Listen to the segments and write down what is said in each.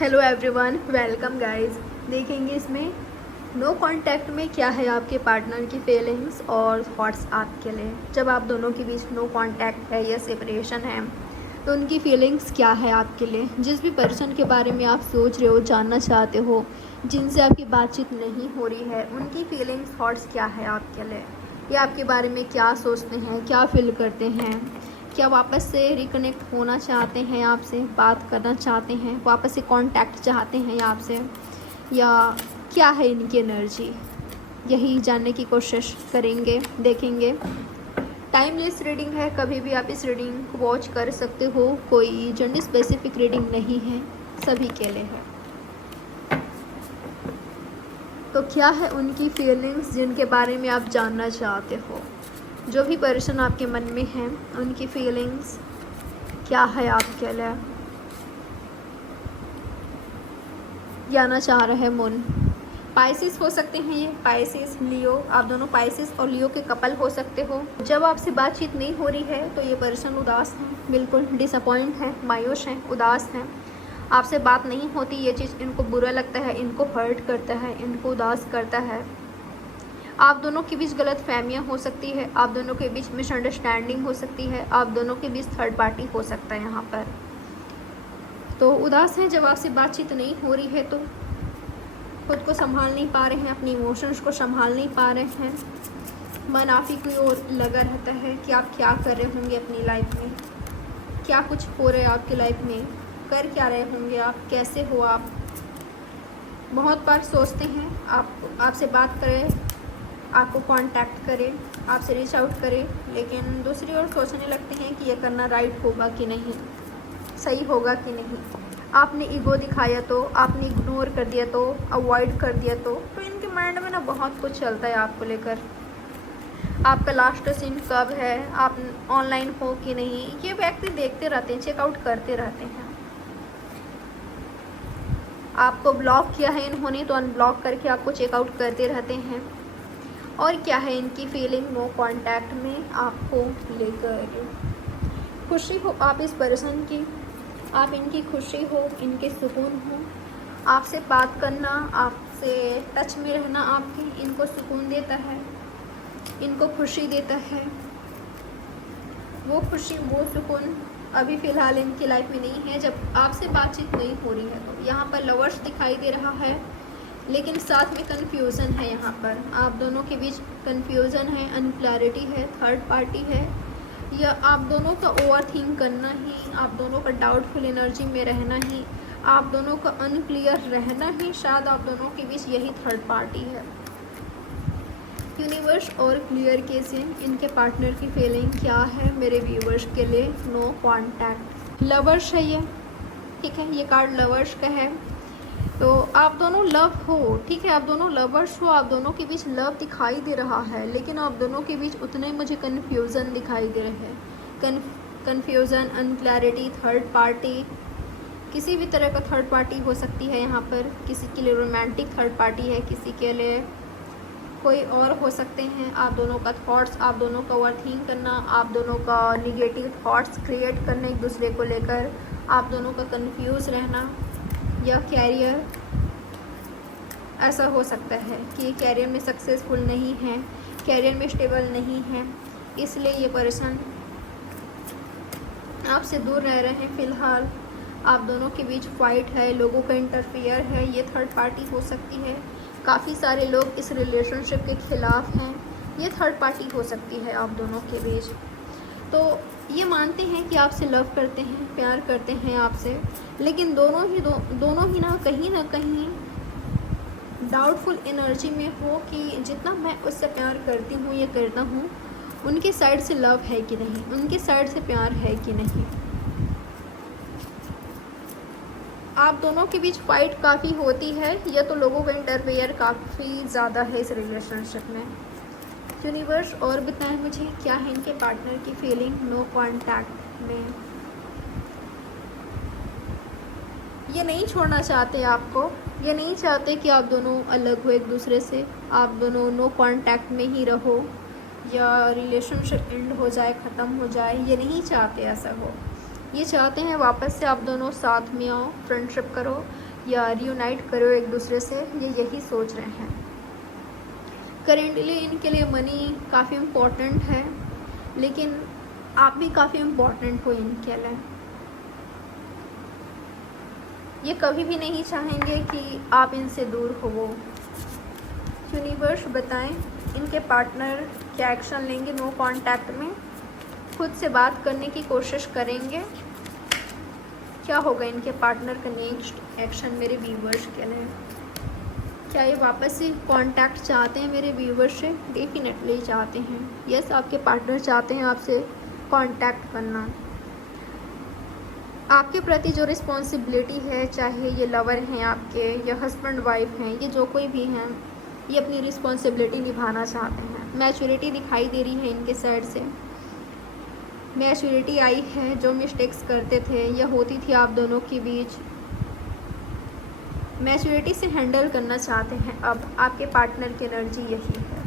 Hello everyone, welcome guys. देखेंगे इसमें no contact में क्या है आपके पार्टनर की फीलिंग्स और थॉट्स आपके लिए। जब आप दोनों के बीच नो कांटेक्ट है या सेपरेशन है तो उनकी फीलिंग्स क्या है आपके लिए। जिस भी पर्सन के बारे में आप सोच रहे हो, जानना चाहते हो, जिनसे आपकी बातचीत नहीं हो रही है, उनकी फीलिंग्स थॉट्स क्या है आपके लिए। ये आपके बारे में क्या सोचते हैं, क्या फील करते हैं, क्या वापस से रिकनेक्ट होना चाहते हैं, आपसे बात करना चाहते हैं, वापस से कांटेक्ट चाहते हैं आपसे, या क्या है इनकी एनर्जी। यही जानने की कोशिश करेंगे, देखेंगे। टाइमलेस रीडिंग है, कभी भी आप इस रीडिंग को वॉच कर सकते हो। कोई जेंडर स्पेसिफिक रीडिंग नहीं है, सभी के लिए है। तो क्या है उनकी फीलिंग्स जिनके बारे में आप जानना चाहते हो। जो भी पर्सन आपके मन में है, उनकी फीलिंग्स क्या है आपके लिए, जानना चाह रहे हैं मन। पाइसिस हो सकते हैं ये, पाइसिस, लियो। आप दोनों पाइसिस और लियो के कपल हो सकते हो। जब आपसे बातचीत नहीं हो रही है तो ये पर्सन उदास है, बिल्कुल डिसअपॉइंट है, मायूस है, उदास है। आपसे बात नहीं होती, ये चीज़ इनको बुरा लगता है, इनको हर्ट करता है, इनको उदास करता है। आप दोनों के बीच गलत फहमियाँ हो सकती है, आप दोनों के बीच मिसअंडरस्टैंडिंग हो सकती है, आप दोनों के बीच थर्ड पार्टी हो सकता है यहाँ पर। तो उदास हैं जब आपसे बातचीत नहीं हो रही है, तो खुद को संभाल नहीं पा रहे हैं, अपनी इमोशंस को संभाल नहीं पा रहे हैं। मन आप ही की ओर लगा रहता है कि आप क्या कर रहे होंगे अपनी लाइफ में, क्या कुछ हो रहा है आपकी लाइफ में, कर क्या रहे होंगे आप, कैसे हो आप। बहुत बार सोचते हैं आपसे बात करें, आपको कांटेक्ट करें, आपसे रीच आउट करें, लेकिन दूसरी ओर सोचने लगते हैं कि ये करना राइट होगा कि नहीं, सही होगा कि नहीं। आपने ईगो दिखाया तो, आपने इग्नोर कर दिया तो, अवॉइड कर दिया तो इनके माइंड में ना बहुत कुछ चलता है आपको लेकर। आपका लास्ट सीन कब है, आप ऑनलाइन हो कि नहीं, ये व्यक्ति देखते रहते हैं, चेकआउट करते रहते हैं। आपको ब्लॉक किया है इन्होंने तो अनब्लॉक करके आपको चेकआउट करते रहते हैं। और क्या है इनकी फीलिंग नो कांटेक्ट में आपको लेकर। खुशी हो आप इस पर्सन की, आप इनकी खुशी हो, इनके सुकून हो। आपसे बात करना, आपसे टच में रहना आपके इनको सुकून देता है, इनको खुशी देता है। वो खुशी, वो सुकून अभी फ़िलहाल इनकी लाइफ में नहीं है जब आपसे बातचीत नहीं हो रही है। तो यहाँ पर लवर्स दिखाई दे रहा है, लेकिन साथ में कन्फ्यूज़न है। यहाँ पर आप दोनों के बीच कन्फ्यूज़न है, अनक्लैरिटी है, थर्ड पार्टी है, या आप दोनों का ओवर थिंक करना ही, आप दोनों का डाउटफुल एनर्जी में रहना ही, आप दोनों का अनक्लियर रहना ही, शायद आप दोनों के बीच यही थर्ड पार्टी है। यूनिवर्स और क्लियर कीजिए इनके पार्टनर की फीलिंग क्या है मेरे व्यूवर्स के लिए। नो कांटेक्ट, लवर्स है ये, ठीक है, ये कार्ड लवर्स का है। तो आप दोनों लव हो, ठीक है, आप दोनों लवर्स हो, आप दोनों के बीच लव दिखाई दे रहा है, लेकिन आप दोनों के बीच उतने मुझे कन्फ्यूज़न दिखाई दे रहे हैं। कन्फ्यूज़न, अनक्लैरिटी, थर्ड पार्टी, किसी भी तरह का थर्ड पार्टी हो सकती है यहाँ पर। किसी के लिए रोमांटिक थर्ड पार्टी है, किसी के लिए कोई और हो सकते हैं। आप दोनों का थॉट्स, आप दोनों का ओवरथिंक करना, आप दोनों का निगेटिव थॉट्स क्रिएट करना एक दूसरे को लेकर, आप दोनों का कंफ्यूज रहना, या कैरियर। ऐसा हो सकता है कि कैरियर में सक्सेसफुल नहीं है, कैरियर में स्टेबल नहीं है, इसलिए ये पर्सन आपसे दूर रह रहे हैं फ़िलहाल। आप दोनों के बीच फाइट है, लोगों का इंटरफेयर है, ये थर्ड पार्टी हो सकती है। काफ़ी सारे लोग इस रिलेशनशिप के ख़िलाफ़ हैं, ये थर्ड पार्टी हो सकती है आप दोनों के बीच। तो ये मानते हैं कि आपसे लव करते हैं, प्यार करते हैं आपसे, लेकिन दोनों ही ना कहीं डाउटफुल एनर्जी में हो कि जितना मैं उससे प्यार करती हूँ या करता हूँ, उनके साइड से लव है कि नहीं, उनके साइड से प्यार है कि नहीं। आप दोनों के बीच फाइट काफ़ी होती है, या तो लोगों का इंटरफेयर काफ़ी ज़्यादा है इस रिलेशनशिप में। यूनिवर्स और बताएं मुझे क्या है इनके पार्टनर की फीलिंग नो कांटेक्ट में। ये नहीं छोड़ना चाहते आपको, ये नहीं चाहते कि आप दोनों अलग हो एक दूसरे से, आप दोनों नो कांटेक्ट में ही रहो या रिलेशनशिप एंड हो जाए, ख़त्म हो जाए, ये नहीं चाहते ऐसा हो। ये चाहते हैं वापस से आप दोनों साथ में आओ, फ्रेंडशिप करो या रियूनाइट करो एक दूसरे से, ये यही सोच रहे हैं। करेंटली इनके लिए मनी काफ़ी इम्पोर्टेंट है, लेकिन आप भी काफ़ी इम्पोर्टेंट हो इनके लिए। ये कभी भी नहीं चाहेंगे कि आप इनसे दूर हो। यूनिवर्स बताएं इनके पार्टनर क्या एक्शन लेंगे नो कांटेक्ट में, खुद से बात करने की कोशिश करेंगे, क्या होगा इनके पार्टनर का नेक्स्ट एक्शन मेरे व्यूवर्स के लिए। क्या ये वापस से कांटेक्ट चाहते हैं मेरे व्यूवर्स से? डेफिनेटली चाहते हैं। यस, आपके पार्टनर चाहते हैं आपसे कांटेक्ट करना। आपके प्रति जो रिस्पॉन्सिबिलिटी है, चाहे ये लवर हैं आपके या हस्बैंड वाइफ हैं, ये जो कोई भी हैं, ये अपनी रिस्पॉन्सिबिलिटी निभाना चाहते हैं। मैच्योरिटी दिखाई दे रही है इनके साइड से, मैच्योरिटी आई है। जो मिस्टेक्स करते थे या होती थी आप दोनों के बीच, मैच्योरिटी से हैंडल करना चाहते हैं। अब आपके पार्टनर की एनर्जी यही है।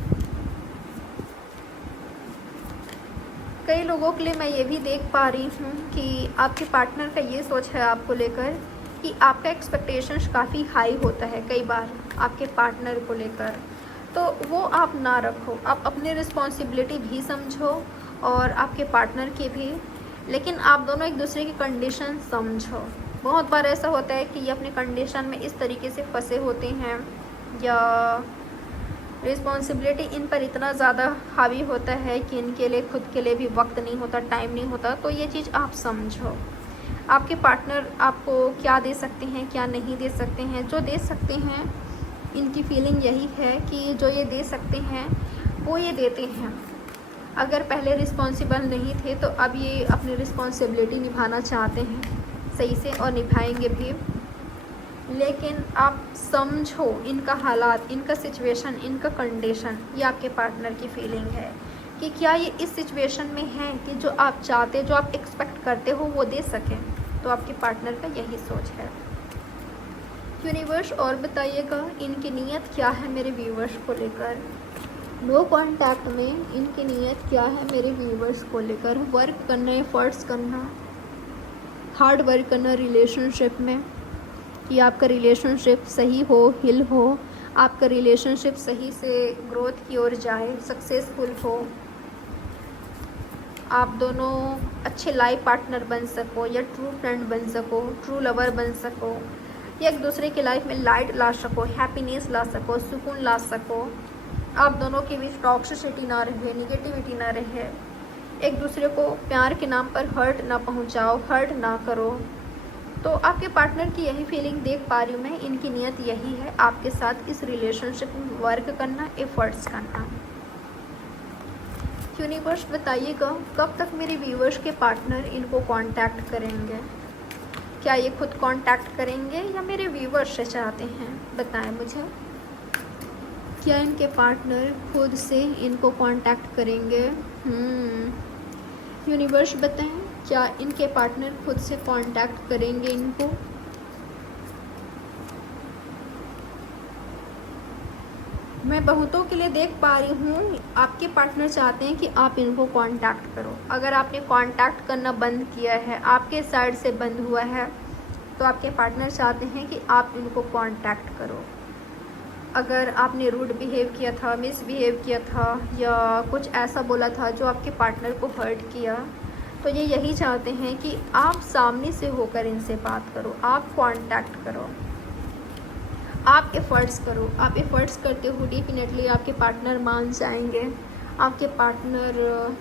कई लोगों के लिए मैं ये भी देख पा रही हूँ कि आपके पार्टनर का ये सोच है आपको लेकर कि आपका एक्सपेक्टेशंस काफ़ी हाई होता है कई बार आपके पार्टनर को लेकर, तो वो आप ना रखो। आप अपनी रिस्पॉन्सिबिलिटी भी समझो और आपके पार्टनर की भी, लेकिन आप दोनों एक दूसरे की कंडीशन समझो। बहुत बार ऐसा होता है कि ये अपने कंडीशन में इस तरीके से फंसे होते हैं या रिस्पॉन्सिबिलिटी इन पर इतना ज़्यादा हावी होता है कि इनके लिए खुद के लिए भी वक्त नहीं होता, टाइम नहीं होता। तो ये चीज़ आप समझो। आपके पार्टनर आपको क्या दे सकते हैं, क्या नहीं दे सकते हैं। जो दे सकते हैं, इनकी फीलिंग यही है कि जो ये दे सकते हैं वो ये देते हैं। अगर पहले रिस्पॉन्सिबल नहीं थे तो अब ये अपनी रिस्पॉन्सिबिलिटी निभाना चाहते हैं सही से और निभाएंगे भी। लेकिन आप समझो इनका हालात, इनका सिचुएशन, इनका कंडीशन। ये आपके पार्टनर की फीलिंग है कि क्या ये इस सिचुएशन में है कि जो आप चाहते, जो आप एक्सपेक्ट करते हो वो दे सकें। तो आपके पार्टनर का यही सोच है। यूनिवर्स और बताइएगा इनकी नीयत क्या है मेरे व्यूवर्स को लेकर। नो कांटेक्ट में इनकी नीयत क्या है मेरे व्यूवर्स को लेकर। वर्क करना, एफर्ट्स करना, हार्ड वर्क करना रिलेशनशिप में, कि आपका रिलेशनशिप सही हो, हिल हो, आपका रिलेशनशिप सही से ग्रोथ की ओर जाए, सक्सेसफुल हो, आप दोनों अच्छे लाइफ पार्टनर बन सको या ट्रू फ्रेंड बन सको, ट्रू लवर बन सको, या एक दूसरे की लाइफ में लाइट ला सको, हैप्पीनेस ला सको, सुकून ला सको। आप दोनों के बीच टॉक्सिसिटी ना रहे, निगेटिविटी ना रहे, एक दूसरे को प्यार के नाम पर हर्ट ना पहुंचाओ, हर्ट ना करो। तो आपके पार्टनर की यही फीलिंग देख पा रही हूँ मैं। इनकी नीयत यही है आपके साथ इस रिलेशनशिप में वर्क करना, एफर्ट्स करना। यूनिवर्स बताइएगा कब तक मेरे व्यूवर्स के पार्टनर इनको कांटेक्ट करेंगे। क्या ये खुद कांटेक्ट करेंगे या मेरे व्यूवर्स से चाहते हैं, बताएं मुझे। क्या इनके पार्टनर खुद से इनको कांटेक्ट करेंगे? यूनिवर्स बताएं क्या इनके पार्टनर खुद से कांटेक्ट करेंगे इनको। मैं बहुतों के लिए देख पा रही हूँ आपके पार्टनर चाहते हैं कि आप इनको कांटेक्ट करो। अगर आपने कांटेक्ट करना बंद किया है, आपके साइड से बंद हुआ है, तो आपके पार्टनर चाहते हैं कि आप इनको कांटेक्ट करो। अगर आपने रूड बिहेव किया था, मिसबिहेव किया था या कुछ ऐसा बोला था जो आपके पार्टनर को हर्ट किया, तो ये यही चाहते हैं कि आप सामने से होकर इनसे बात करो, आप कांटेक्ट करो, आप एफर्ट्स करो। आप एफर्ट्स करते हो, डेफिनेटली आपके पार्टनर मान जाएंगे। आपके पार्टनर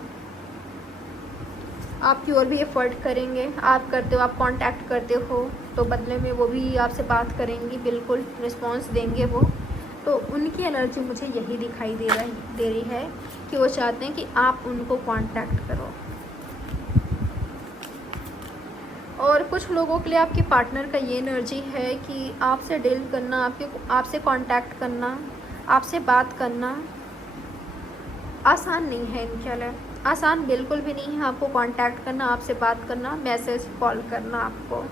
आपकी ओर भी एफर्ट करेंगे। आप करते हो, आप कांटेक्ट करते हो, तो बदले में वो भी आपसे बात करेंगी, बिल्कुल रिस्पॉन्स देंगे वो। तो उनकी एनर्जी मुझे यही दिखाई दे रही है कि वो चाहते हैं कि आप उनको कांटेक्ट करो। और कुछ लोगों के लिए आपके पार्टनर का ये एनर्जी है कि आपसे डील करना, आपसे कांटेक्ट करना, आपसे बात करना आसान नहीं है इनके लिए। आसान बिल्कुल भी नहीं है आपको कांटेक्ट करना, आपसे बात करना, मैसेज कॉल करना। आपको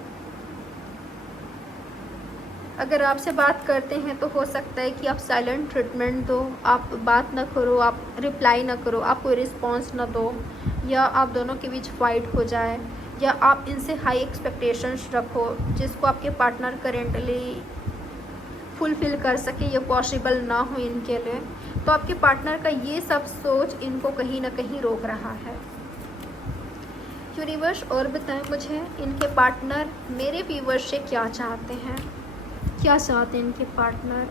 अगर आपसे बात करते हैं तो हो सकता है कि आप साइलेंट ट्रीटमेंट दो, आप बात ना करो, आप रिप्लाई ना करो, आप कोई रिस्पॉन्स ना दो, या आप दोनों के बीच फाइट हो जाए, या आप इनसे हाई एक्सपेक्टेशंस रखो जिसको आपके पार्टनर करेंटली फुलफ़िल कर सके, ये पॉसिबल ना हो इनके लिए। तो आपके पार्टनर का ये सब सोच इनको कहीं ना कहीं रोक रहा है। यूनिवर्स और बताएं मुझे इनके पार्टनर मेरे व्यूवर्स से क्या चाहते हैं, क्या चाहते हैं इनके पार्टनर।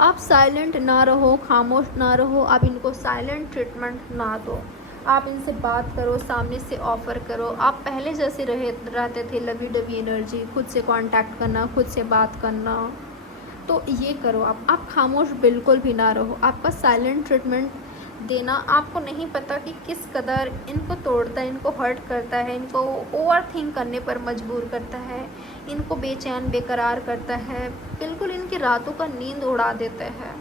आप साइलेंट ना रहो, खामोश ना रहो, आप इनको साइलेंट ट्रीटमेंट ना दो, आप इनसे बात करो, सामने से ऑफ़र करो। आप पहले जैसे रहते थे, लवी डवी एनर्जी, खुद से कांटेक्ट करना, खुद से बात करना, तो ये करो। आप खामोश बिल्कुल भी ना रहो। आपका साइलेंट ट्रीटमेंट देना आपको नहीं पता कि किस कदर इनको तोड़ता है, इनको हर्ट करता है, इनको ओवर थिंक करने पर मजबूर करता है, इनको बेचैन बेकरार करता है, बिल्कुल इनकी रातों का नींद उड़ा देता है।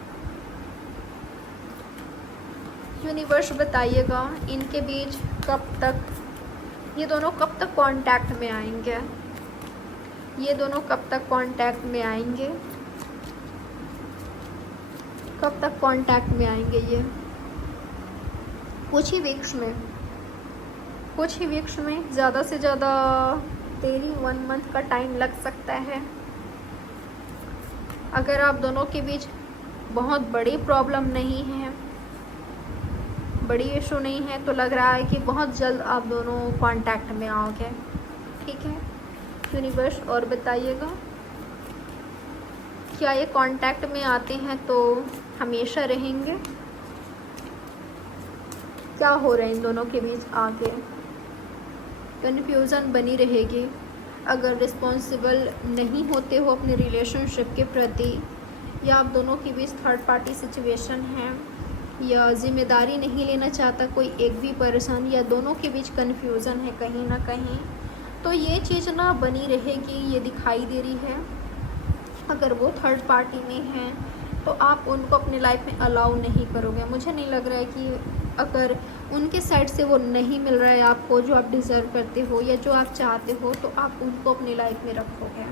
यूनिवर्स बताइएगा इनके बीच कब तक, ये दोनों कब तक कांटेक्ट में आएंगे, ये दोनों कब तक कांटेक्ट में आएंगे, कब तक कांटेक्ट में आएंगे। ये कुछ ही वीक्स में ज़्यादा से ज़्यादा 1 मंथ का टाइम लग सकता है। अगर आप दोनों के बीच बहुत बड़ी प्रॉब्लम नहीं है, बड़ी इशू नहीं है, तो लग रहा है कि बहुत जल्द आप दोनों कांटेक्ट में आओगे। ठीक है यूनिवर्स, और बताइएगा क्या ये कांटेक्ट में आते हैं तो हमेशा रहेंगे, क्या हो रहा है इन दोनों के बीच आगे। कन्फ्यूज़न बनी रहेगी। अगर रिस्पॉन्सिबल नहीं होते हो अपने रिलेशनशिप के प्रति, या आप दोनों के बीच थर्ड पार्टी सिचुएशन है, या जिम्मेदारी नहीं लेना चाहता कोई एक भी पर्सन, या दोनों के बीच कन्फ्यूज़न है कहीं ना कहीं, तो ये चीज़ ना बनी रहेगी, ये दिखाई दे रही है। अगर वो थर्ड पार्टी में हैं तो आप उनको अपने लाइफ में अलाउ नहीं करोगे। मुझे नहीं लग रहा है कि अगर उनके साइड से वो नहीं मिल रहा है आपको जो आप डिज़र्व करते हो या जो आप चाहते हो, तो आप उनको अपनी लाइफ में रखोगे।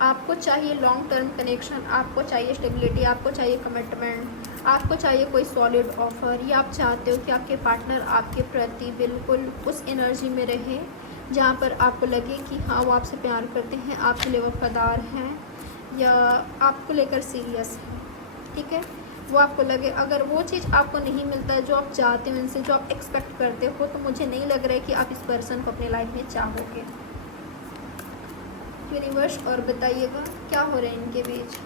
आपको चाहिए लॉन्ग टर्म कनेक्शन, आपको चाहिए स्टेबिलिटी, आपको चाहिए कमिटमेंट, आपको चाहिए कोई सॉलिड ऑफर, या आप चाहते हो कि आपके पार्टनर आपके प्रति बिल्कुल उस एनर्जी में रहे जहाँ पर आपको लगे कि हाँ वो आपसे प्यार करते हैं, आपके लिए वफादार हैं, या आपको लेकर सीरियस है। ठीक है, वो आपको लगे। अगर वो चीज़ आपको नहीं मिलता है जो आप चाहते हो इनसे, जो आप एक्सपेक्ट करते हो, तो मुझे नहीं लग रहा है कि आप इस पर्सन को अपने लाइफ में चाहोगे। यूनिवर्स और बताइएगा क्या हो रहा है इनके बीच।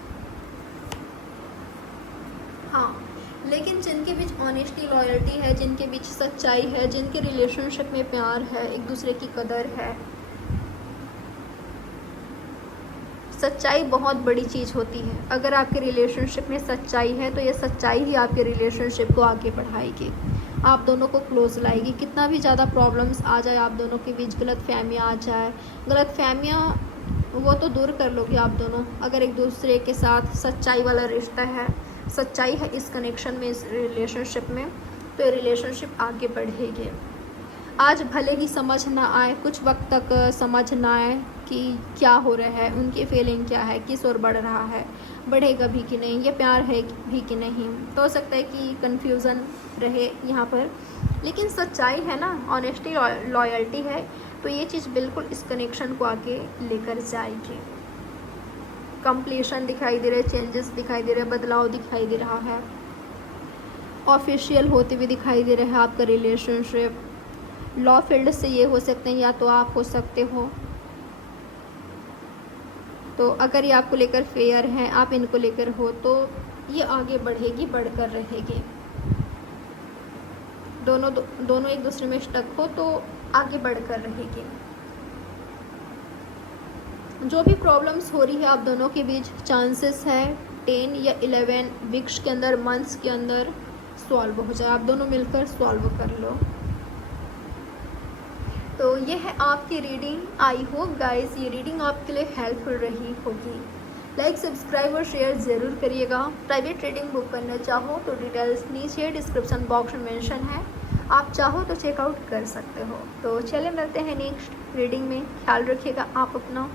हाँ, लेकिन जिनके बीच ऑनेस्टी लॉयल्टी है, जिनके बीच सच्चाई है, जिनके रिलेशनशिप में प्यार है, एक दूसरे की कदर है, सच्चाई बहुत बड़ी चीज़ होती है। अगर आपके रिलेशनशिप में सच्चाई है तो ये सच्चाई ही आपके रिलेशनशिप को आगे बढ़ाएगी, आप दोनों को क्लोज लाएगी। कितना भी ज़्यादा प्रॉब्लम्स आ जाए आप दोनों के बीच, गलतफहमियाँ आ जाए, गलतफहमियाँ वो तो दूर कर लोगे आप दोनों। अगर एक दूसरे के साथ सच्चाई वाला रिश्ता है, सच्चाई है इस कनेक्शन में, इस रिलेशनशिप में, तो ये रिलेशनशिप आगे बढ़ेगी। आज भले ही समझ ना आए, कुछ वक्त तक समझ ना आए कि क्या हो रहा है, उनकी फीलिंग क्या है, किस ओर बढ़ रहा है, बढ़ेगा भी कि नहीं, ये प्यार है भी कि नहीं, तो हो सकता है कि कन्फ्यूज़न रहे यहाँ पर। लेकिन सच्चाई है ना, ऑनेस्टी लॉयल्टी है, तो ये चीज़ बिल्कुल इस कनेक्शन को आगे लेकर जाएगी। कंप्लीशन दिखाई दे रहा है, चेंजेस दिखाई दे रहे हैं, बदलाव दिखाई दे रहा है, ऑफिशियल होते हुए दिखाई दे रहा है आपका रिलेशनशिप। लॉ फील्ड से ये हो सकते हैं, या तो आप हो सकते हो। तो अगर ये आपको लेकर फेयर हैं, आप इनको लेकर हो, तो ये आगे बढ़ेगी, बढ़कर रहेगी। दोनों एक दूसरे में स्टक हो तो आगे बढ़कर रहेगी। जो भी प्रॉब्लम्स हो रही है आप दोनों के बीच, चांसेस है 10 या 11 वीक्स के अंदर, मंथ्स के अंदर सॉल्व हो जाए। आप दोनों मिलकर सॉल्व कर लो। तो ये है आपकी रीडिंग। आई होप गाइस ये रीडिंग आपके लिए हेल्पफुल रही होगी। लाइक, सब्सक्राइब और शेयर ज़रूर करिएगा। प्राइवेट रीडिंग बुक करना चाहो तो डिटेल्स नीचे डिस्क्रिप्शन बॉक्स में मेंशन है, आप चाहो तो चेकआउट कर सकते हो। तो चले मिलते हैं नेक्स्ट रीडिंग में। ख्याल रखिएगा आप अपना।